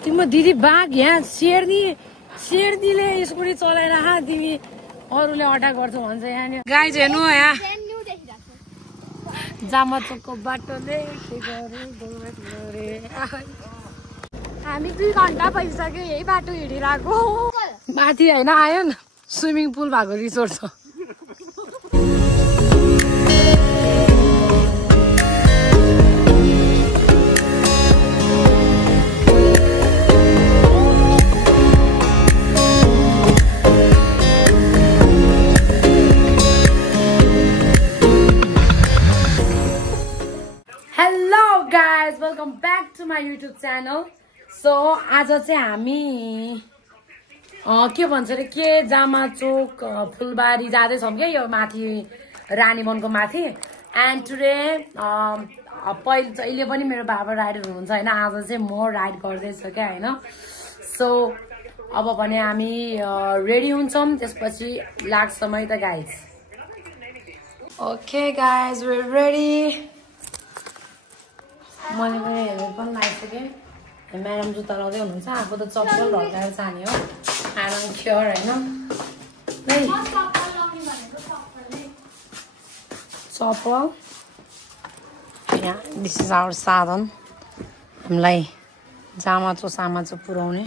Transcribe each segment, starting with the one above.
तिम्रो दिदी बाघ यहाँ शेर्दीले स्कुटी चलाएर तिमी अरूले अट्याक गर्छौ भन्छ यहाँ गाइज हेर्नु यहाँ जामाचोकको बाटोले हामी 2 घण्टा भइसक्यो यही बाटो हिँडिरहेको माथि होइन आयो न स्विमिङ पुल भएको रिसोर्ट छ welcome back to my YouTube channel so आज चाहिँ हामी के भन्छ अरे के जामाचोक फुलबारी जाँदैछौँ क्या यो माथि रानीवनको माथि एन्ड टुडे जहिले पनि मेरो बाबा राइडर हुनुहुन्छ होइन आज चाहिँ म राइड गर्दैछु क्या होइन सो अब भने हामी रेडी हुन्छौँ त्यसपछि लाग्छ मै त guys okay guys we ready मैले पनि हेलमेट पनि लगाइसकेँ म्याडम जुत्ता लाउँदै हुनुहुन्छ आफू त चप्पल ढल्काएर जाने हो आराम क्योर होइन चप्पल यहाँ दिस इज आवर साधन हामीलाई सामाचो पुर्याउने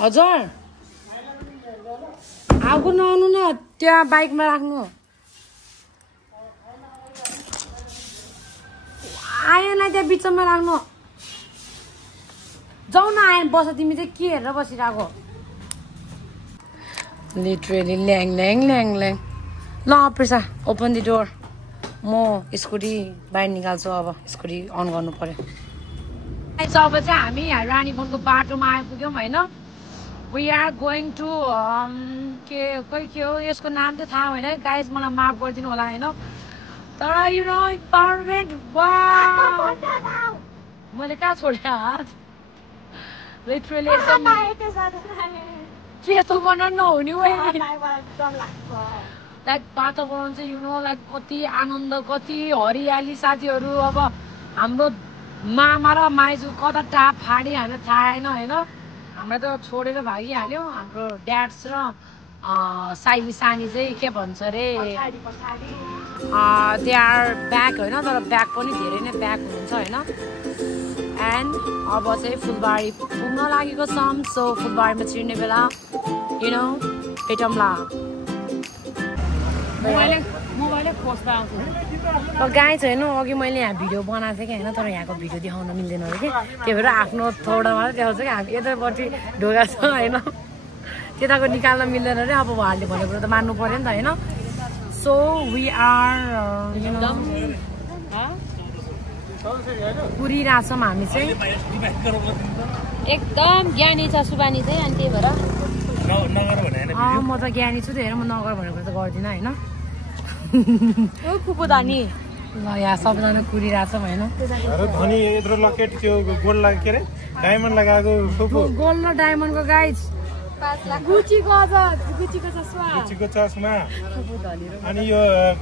हजुर आगो नआउनु न त्यहाँ बाइकमा राख्नु आएनलाई त्यहाँ बिचमा राख्नु जाऊ न आएन बस तिमी चाहिँ के हेरेर बसिरहेको लिटरली ल्याङ ल्याङ ल्याङ ल्याङ ल प्रिसा ओपन दि डोर म स्कुटी बाहिर निकाल्छु अब स्कुटी अन गर्नु पर्यो अब चाहिँ हामी रानीवनको बाटोमा आइपुग्यौँ होइन वी आर गोइङ टु के हो यसको नाम चाहिँ थाहा होइन गाइज मलाई माफ गरिदिनु होला होइन तर यु नो पर्फेक्ट मैले कहाँ छोडेँ हात लिटरली एकदम त्यस्तो गर्न नहुने लाइक वातावरण चाहिँ यु नो लाइक कति आनन्द कति हरियाली साथीहरू अब हाम्रो मामा र माइजू कता टाप फाडिहाल्यो थाहा होइन होइन हाम्रो त छोडेर भागिहाल्यो हाम्रो ड्याड्स र साइली सानी चाहिँ के भन्छ अरे दे आर ब्याक होइन तर ब्याक पनि धेरै नै ब्याक हुनुहुन्छ होइन एन्ड अब चाहिँ फुलबारी पुग्न लागेको छौँ सो फुलबारीमा छिर्ने बेला यु नो भेटौँला गाई छ होइन अघि मैले यहाँ भिडियो बनाएको थिएँ कि होइन तर यहाँको भिडियो देखाउन मिल्दैन अरे कि त्यही भएर आफ्नो थोडा मात्रै देखाउँछ कि हामी यतापट्टि ढोका छ होइन त्यताको निकाल्न मिल्दैन अरे अब उहाँहरूले भनेको त मान्नु पर्यो नि त होइन सो वी आर कुरिरहेछौँ हामी चाहिँ एकदम ज्ञानी छ सुबानी चाहिँ अनि त्यही भएर म त ज्ञानी छु त्यही भएर म नगर भनेको त गर्दिनँ होइन कुपुदानी ल यहाँ सबैजना कुरिरहेछौँ होइन गोल्ड र डायमन्डको गाइज गुचीको चस्मा अनि यो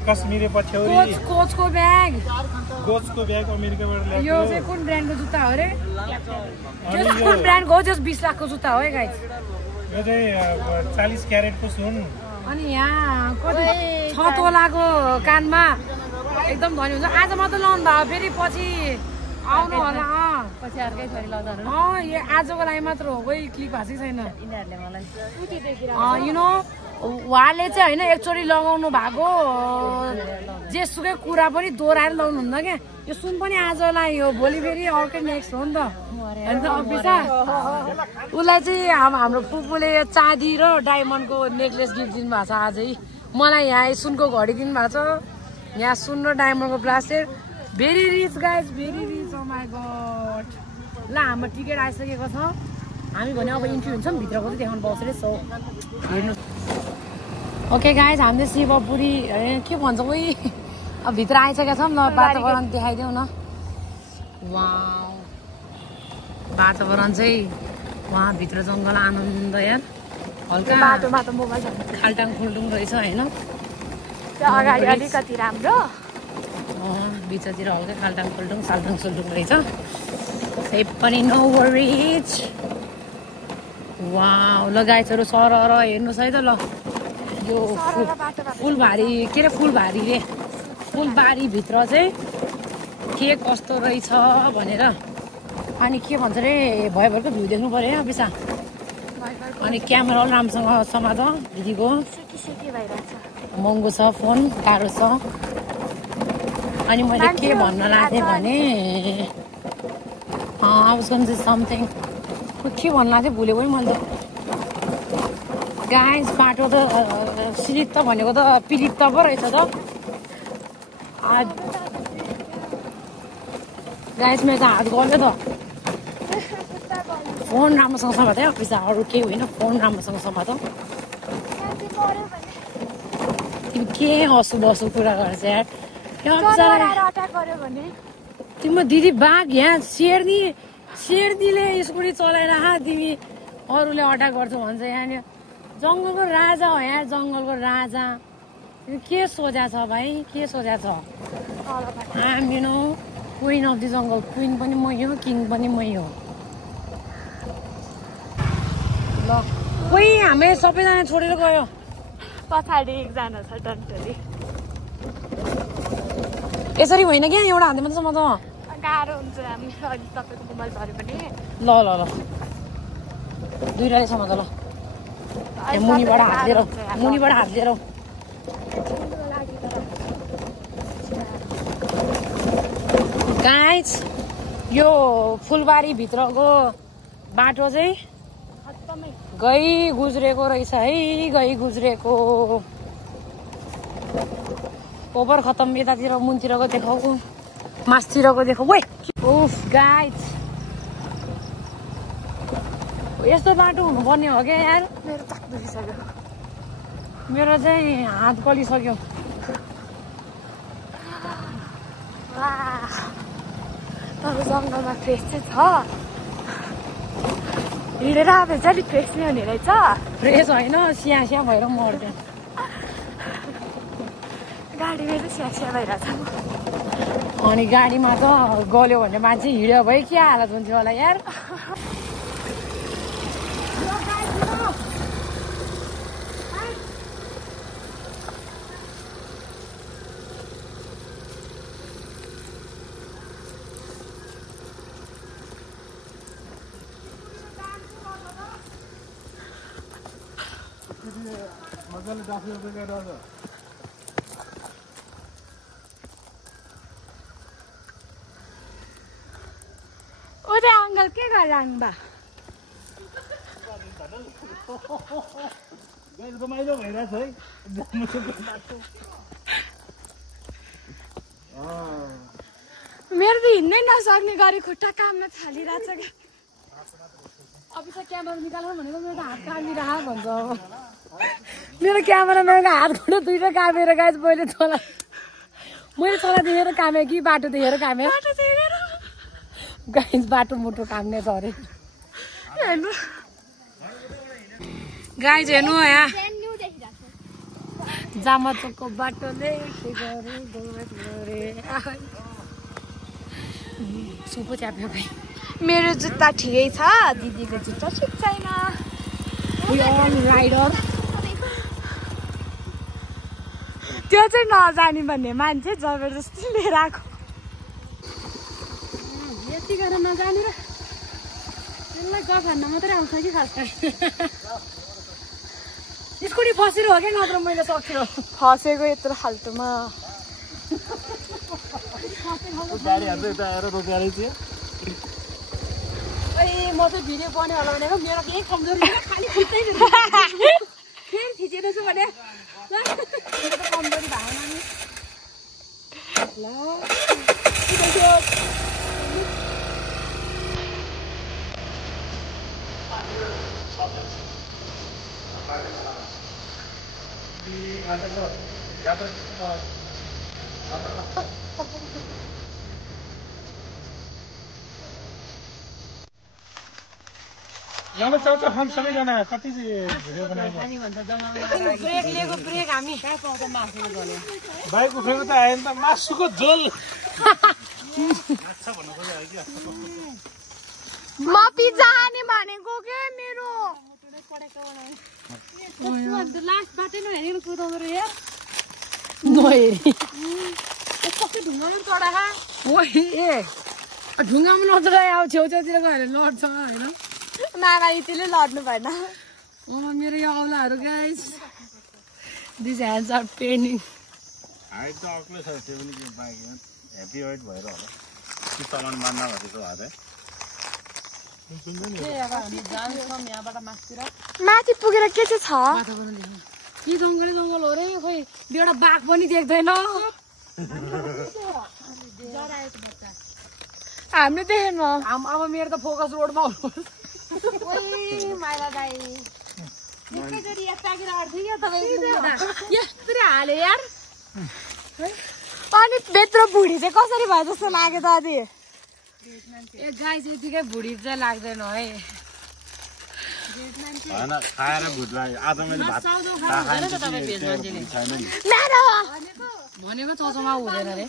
कश्मीरी पछ्यौरी कोचको ब्याग अमेरिकाबाट ल्याएको यो चाहिँ कुन ब्रान्डको जुत्ता हो रे त्यो कुन ब्रान्डको हो 20 लाखको जुत्ता हो है गाइस यो चाहिँ 40 क्यारेटको सुन अनि यहाँ कति 6 तोलाको कानमा एकदम धनी हुन्छ आज मात्र लाउनु भयो फेरि पछि आउनु होला पछि अर्कै छोरी लाउँदा यो आजको लागि मात्र हो कोही क्लिक भएको छैन यिनीहरूले मलाई यु नो उहाँले चाहिँ होइन एकचोटि लगाउनु भएको जेसुकै कुरा पनि दोहोऱ्याएर लाउनु हुन्न क्या यो सुन पनि आजलाई हो भोलि फेरि अर्कै नेक्स्ट हो नि त होइन अफिसा उसलाई चाहिँ हाम्रो पुपुले चाँदी र डायमन्डको नेक्लेस गिफ्ट दिनुभएको छ आजै मलाई यहाँ सुनको घडी दिनुभएको छ यहाँ सुन र डायमन्डको bracelet very rich guys very rich oh my god ल हाम्रो टिकट आइसकेको छ हामी भने अब इन्ट्री हुन्छौँ भित्रको चाहिँ देखाउनु पाउँछ अरे सो हेर्नु ओके गाइज हामीले शिवपुरी के भन्छ उही अब भित्र आइसकेका छौँ ल वातावरण देखाइदेऊ न वाउ वातावरण चाहिँ वहाँ भित्र जङ्गल आनन्द यार हल्का बाटोमा त मोबाइल खाल्टाङ खुल्टुङ रहेछ होइन अगाडि अलिकति राम्रो बिचतिर हल्का खाल्टाङ खुल्टुङ साल्टुङ सुल्टुङ रहेछ त्यही पनि नो वरिज वाउ ल गाइजहरू सरर हेर्नुहोस् है त ल यो फुलबारी के अरे फुलबारीभित्र चाहिँ के कस्तो रहेछ भनेर अनि के भन्छ अरे भयभरको भ्यू देख्नु पऱ्यो है पिसा अनि क्यामेरा राम्रोसँग समात दिदीको महँगो छ फोन गाह्रो छ अनि मैले के भन्न लाग्थेँ भने समथिङ के भन्नु लाग्थेँ भुलेँ पनि मैले गाइस बाटो त सिरित भनेको त पिरित त पो रहेछ त गाइस मेरो त हात गल्यो त फोन राम्रोसँग समात है अफिस अरू केही होइन फोन राम्रोसँग समात तिमी के अशुभ कुरा गर्छ यार तिम्रो दिदी बाघ यहाँ शेर्दीले स्कुटी चलाएर तिमी अरूले अट्याक गर्छौ भन्छ यहाँ जङ्गलको राजा हो यहाँ जङ्गलको राजा तिमी के सोचा छ भाइ के सोचा छ I'm you know queen of the jungle queen पनि मै हो किङ पनि मै हो ल कोही हामी सबैजना छोडेर गयो पछाडि एकजना छ डन्टली यसरी होइन क्या एउटा हान्दै मात्रै म त गाह्रो हुन्छ हामी अलि तपाईँको मोबाइल झऱ्यो भने ल ल ल दुईवटासम्म त ल मुनिबाट हात लिएर गाइस यो फुलबारीभित्रको बाटो चाहिँ गई गुज्रेको रहेछ है गई गुज्रेको ओभर खतम यतातिर मुनतिरको देखाऊ मासतिरको देखाऊ वे उफ गाइस यस्तो बाटो हुनुपर्ने हो क्या यार मेरो चाक दुखिसक्यो मेरो चाहिँ हात गलिसक्यो तर जङ्गलमा फ्रेस चाहिँ छ हिँडेर आफै चाहिँ अलिक फ्रेस नै हुने रहेछ फ्रेस होइन स्या भएर मर्छ गाडी मेरो स्या भइरहेछ अनि गाडीमा त गल्यो भने मान्छे हिँड्यो भए के हालत हुन्थ्यो होला यार मजाले डाक्टर गएर उता अङ्कल के गरिरहनु बा रमाइलो भइरहेछ है मेरो त हिँड्नै नसक्ने गरी खुट्टा काम्न थालिरहेछ क्या अब त क्यामेरा निकाल्नु भनेको मेरो त हात कामिरह भन्छ अब मेरो क्यामेराम्यानको हात खुट्टा दुईटा कामेर गाइस मैले चला देखेर कामेँ कि बाटो देखेर कामेँ गाइस बाटो मुटो काम्ने छ अरे गाइस हेर्नु यहाँ जामाचोकको बाटोले सुपो च्याप्यो भाइ मेरो जुत्ता ठिकै छ दिदीको जुत्ता ठिक छैन राइडर त्यो चाहिँ नजाने भन्ने मान्छे जबरजस्ती लिएर आएको यति गरेर नजाने र त्यसलाई गफ हान्न मात्रै आउँछ कि खास स्कुटी फसेर हो क्या नत्र मैले सक्थ्यो फसेको यत्रो फाल्टुमा म चाहिँ भिडियो बन्यो होला भनेको मेरो केही कमजोरी छैन खालि खिच्दै फेरि खिचेर छु भने कमजोरी भावना नि ल ल चाउचाउ हम सबैजना कति भिडियो बनाएको ब्रेक लिएको ब्रेक हामी बाइक उठेको त आयो नि त मासुको झोल म पिज्जा खाने भनेको के मेरो लास्ट बाटै नहेरेर कुदाउँदो रहेछ यार नहेरी कति ढुङ्गामा चढा ए ढुङ्गामा नचढाए अब छेउछाउतिर गयो भने लड्छ होइन नाना यतिले लड्नु भएन मेरो यो औलाहरू guys this hands are paining height त अग्लो छ त्यो पनि के बाइक हेभी वेट भएर होला कि सामान मान्न भनेको हात माथि पुगेर के चाहिँ छ कि जङ्गलै जङ्गल हो रे खोइ एउटा बाघ पनि देख्दैन हामीले देखेन अब मेरो त फोकस रोडमा हुनुपर्छ हाले यार अनि बेत्रो बुढी चाहिँ कसरी भयो जस्तो लाग्यो दादी ए गाई चाहिँ यतिकै भुडी चाहिँ लाग्दैन है हैन खाएर भुट लाग्यो आज मैले भात भनेको चौचौमा हुँदैन रे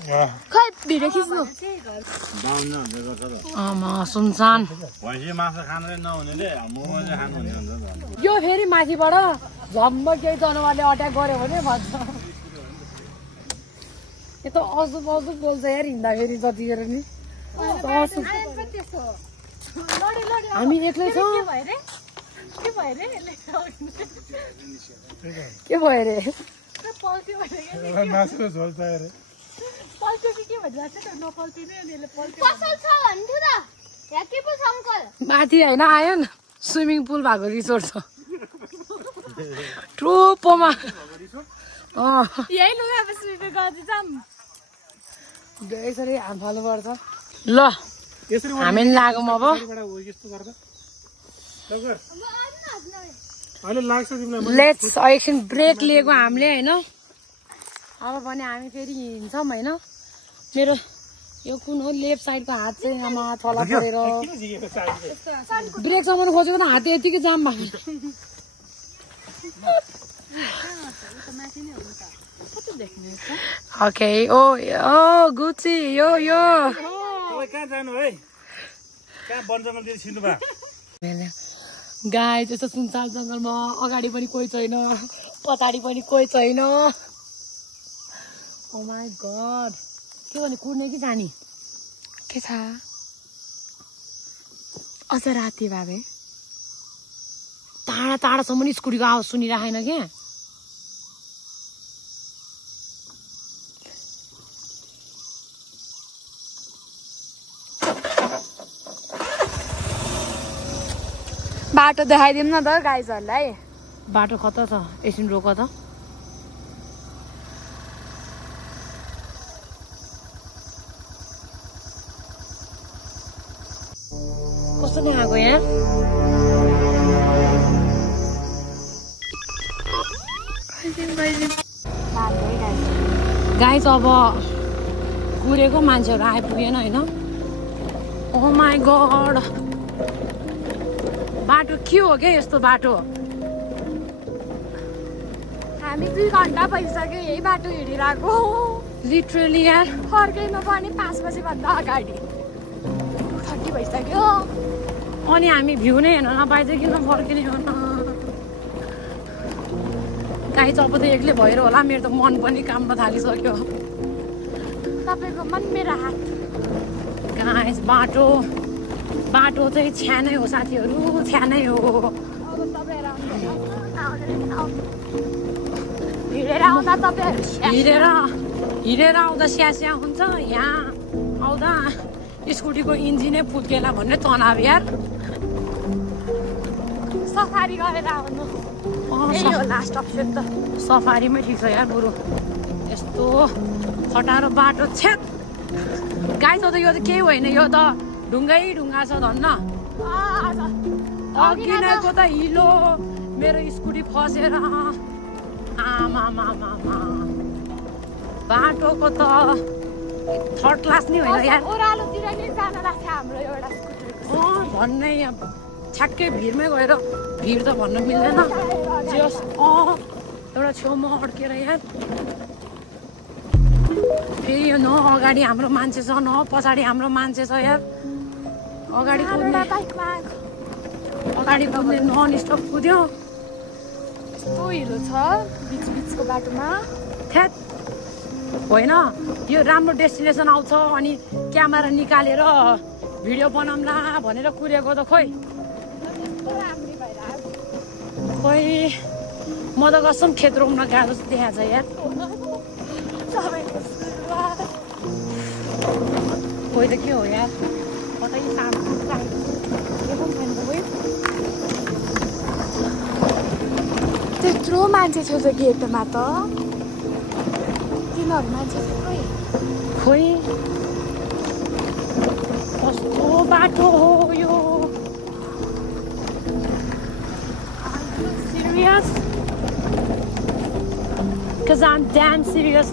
खै भिडियो खिच्नु आमा सुनसान भैँसी मासु खानै नहुनेले मोमो चाहिँ खानुहुने हुन्छ यो फेरि माथिबाट झम्म केही जनावरले अट्याक गर्यो भने भन्छ यो त अशुभ अशुभ बोल्छ यार हिँड्दाखेरि जतिखेर नि हामी एक्लै छौँ के भयो रे मासुको झोल चाहियो माथि होइन आयो नि स्विमिङ पुल भएको रिसोर्ट छ टोपोमा यसरी हाम फाल्नुपर्छ ल हामी पनि लागौँ अब लेट्स एकछिन ब्रेक लिएको हामीले होइन अब भने हामी फेरि हिँड्छौँ होइन मेरो यो कुन हो लेफ्ट साइडको हात चाहिँ आमा थला परेर ब्रेकसम्म खोजेको त हात यतिकै जाम भएको ओके ओ गुची यो कहाँ जानु है कहाँ वन जङ्गलतिर छिर्नु भयो गाई त्यस्तो सुनसान जङ्गलमा अगाडि पनि कोही छैन पछाडि पनि कोही छैन ओ माई गड के भने कुर्ने कि जाने के छ अझ राति भावे टाढा टाढासम्म नि स्कुटीको आवाज सुनिराखेन क्या बाटो देखाइदिउँ न त गाइजहरूलाई बाटो कता छ एकछिन रोक त कस्तो देखाएको यहाँ गाइज अब कुरेको मान्छेहरू आइपुगेन होइन ओ माई गड बाटो के हो क्या यस्तो बाटो हामी 2 घन्टा भइसक्यो यही बाटो हिँडिरहेको लिटरली यार फर्कैमा पनि 5 बजीभन्दा अगाडि 30 भइसक्यो अनि हामी भ्यू नै हेर्न नपाइन्छ किन फर्किने हो न गाई अब त एक्लै भएर होला मेरो त मन पनि काममा थालिसक्यो तपाईँको मन मेरो हात गाइस बाटो चाहिँ छ्यानै हो साथीहरू छ्यानै हो हिँडेर आउँदा स्यास्या हुन्छ यहाँ आउँदा स्कुटीको इन्जिनै फुत्केला भन्ने तनाव यार सफारी गरेर आउनु यही हो लास्ट अप्सन त सफारीमै ठिक छ यार बरु यस्तो खटारो बाटो छ्या गाइस त यो त केही होइन यो त ढुङ्गै ढुङ्गा छ धन्न अघिनको त हिलो मेरो स्कुटी फसेर आमा बाटोको त थर्ड क्लास नै होइन यार ओह्रालोतिर नै जान लाग्छ हाम्रो एउटा स्कुटीको भन्नै अब छ्याक्कै भिडमै गएर भिड त भन्न मिल्दैन जस एउटा छेउमा अड्केर यार फेरि न अगाडि हाम्रो मान्छे छ न पछाडि हाम्रो मान्छे छ यार अगाडि कुद्ने नन स्टप कुद्यो यस्तो हिलो छ बिचको बाटोमा थ्याट होइन यो राम्रो डेस्टिनेसन आउँछ अनि क्यामेरा निकालेर भिडियो बनाउँला भनेर कुरेको त खोइ म त कसम खेत रोप्न गएको जस्तो देखाएको छ यार खोइ त के हो यार कतै त्यत्रो मान्छे छ गेटमा त तिनीहरू मान्छे खोइ कस्तो बाटो हो यो serious? Because I'm damn serious.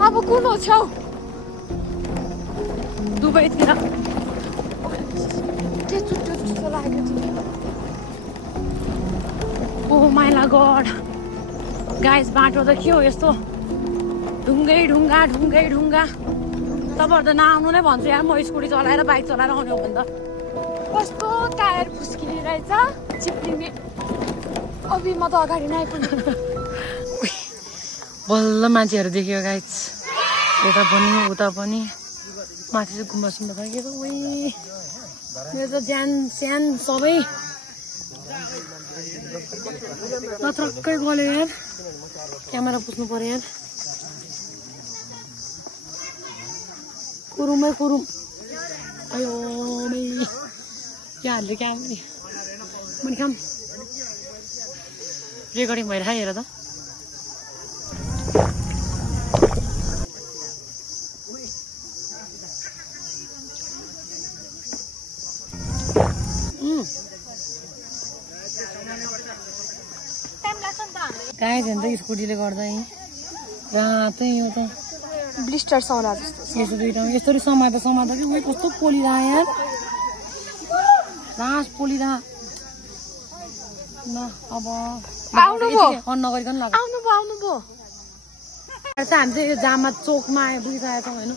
अब कुन हो छेउ दुबईतिर Oh my god guys बाटो त के हो यस्तो ढुङ्गै ढुङ्गा तपाईँहरू त नआउनु नै भन्छु यार म स्कुटी चलाएर बाइक चलाएर आउने हो भने त कस्तो टायर फुस्किने रहेछ चिप्लिने अभि म त अगाडि नै आइपुग्नु बल्ल मान्छेहरू देखियो गाइज यता पनि उता पनि माथि चाहिँ गुम्बा सुम्बा फर्किएको मेरो त ज्यान स्यान सबै नत्रक्कै गल्यो यार क्यामेरा पुस्नु पर्यो यार कुरुमै कुरुम अयो यहाँहरूले क्या मैले काम रेकर्डिङ भइरहेको हेर त गाइस हेर्नु त स्कुटीले गर्दा रातै यो त ब्लिस्टर सौरा जस्तो यसो दुईटा यसरी समाउँदा कि उयो कस्तो पोलिरह यार रास पोलिरह न अब आउनु भो अन नगरिकन लाग्यो आउनु भो हामी चाहिँ यो जामा चोकमा आइपुगिरहेको छौँ होइन